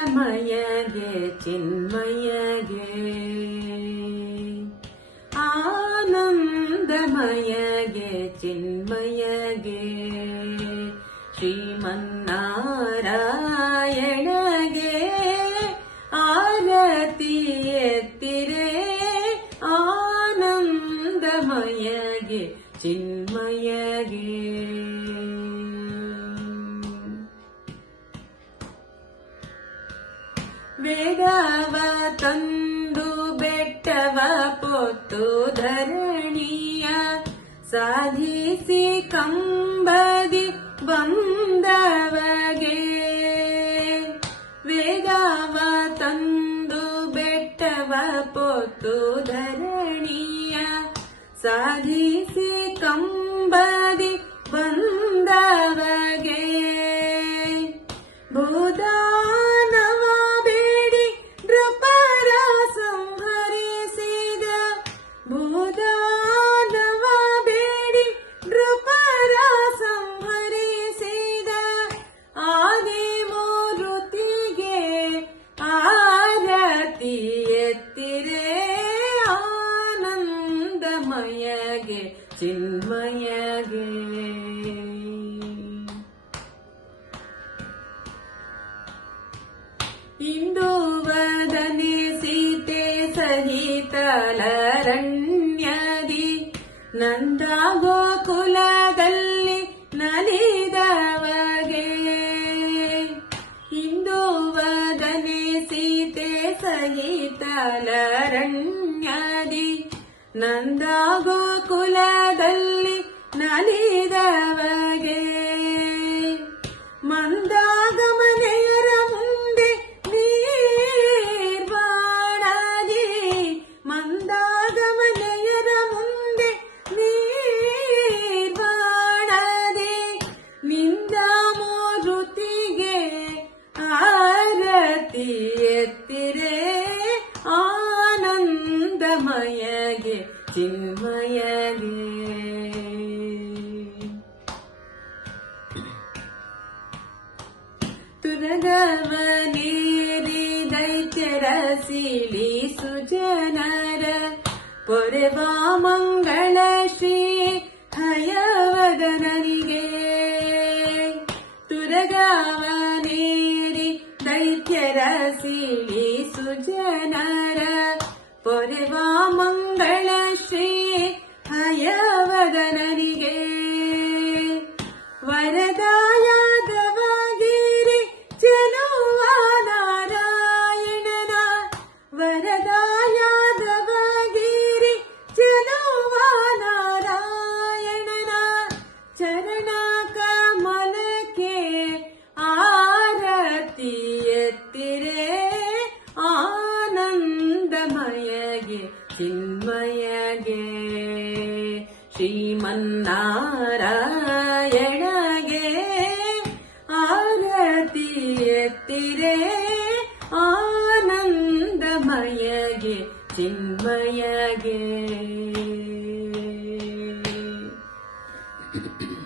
ಆನಂದಮಯಗೆ ಚಿನ್ಮಯಗೆ ಆನಂದಮಯಗೆ ಚಿನ್ಮಯಗೆ ಶ್ರೀಮನ್ನಾರಾಯಣಗೆ ಆರತಿ ಎತ್ತಿರೆ ಆನಂದಮಯಗೆ ಚಿನ್ಮಯಗೆ ವೇದವ ತಂದು ಬೆಟ್ಟವ ಪೊತ್ತು ಧರಣಿಯ ಸಾಧಿಸಿ ಕಂಬದಿ ಬಂದವಗೆ ವೇದವ ತಂದು ಬೆಟ್ಟವ ಪೊತ್ತು ಧರಣಿಯ ಸಾಧಿಸಿ ಕಂಬದಿ ಬಂದವಗೆ ಭೂದಾನವ ಬೇಡಿ ನೃಪರ ಸಂಹರಿಸಿದ ಭೂದಾನವ ಬೇಡಿ ನೃಪರ ಸಂಹರಿಸಿದ ಆದಿಮೂರುತಿಗೆ ಆರತಿ ಎತ್ತಿರೆ ಆನಂದಮಯಗೆ ಚಿನ್ಮಯಗೆ ಇಂದುವದನೆ ಸೀತೆ ಸಹಿತ ಲರಣ್ಯದಿ ನಂದ ಗೋಕುಲದಲ್ಲಿ ನಲಿದವಗೆ ಇಂದುವದನೆ ಸೀತೆ ಸಹಿತ ಲರಣ್ಯದಿ ನಂದ ಗೋಕುಲದಲ್ಲಿ ನಲಿದವಗೆ ಮಂದಾಗಮನೆಯರ ಮುಂದೆ ನಿರ್ವಾಣದಿ ಮಂದಾಗಮನೆಯರ ಮುಂದೆ ನಿರ್ವಾಣದಿ ನಿಂದ ಮೂರುತಿಗೆ ಆರತಿ ಎತ್ತಿರೆ ಆನಂದಮಯಗೆ ಚಿನ್ಮಯಗೆ ತುರಗವನೇರಿ ದೈತ್ಯರ ಸೀಳಿಸು ಜನರ ಪೊರೆವ ಮಂಗಳ ಶ್ರೀ ಹಯವದನರಿಗೆ ತುರಗವನೇರಿ ದೈತ್ಯರ ಸೀಳಿಸು ಜನರ ಪೊರೆವ ಮಂಗಳ ಶ್ರೀ ಹಯವದನರಿಗೆ ವರದಾಯಾದವಗಿರಿ ಚೆಲುವ ನಾರಾಯಣನ ವರದಾಯಾದವಗಿರಿ ಚೆಲುವ ನಾರಾಯಣನ ಚರಣ ಕಮಲಕ್ಕೆ ಆರತಿ ಎತ್ತಿರೆ ಆನಂದಮಯಗೆ ಚಿನ್ಮಯಗೆ ಶ್ರೀಮನ್ನಾರಾಯಣಗೆ ಆರತಿ ಎತ್ತಿರೆ ಆನಂದಮಯಗೆ ಚಿನ್ಮಯ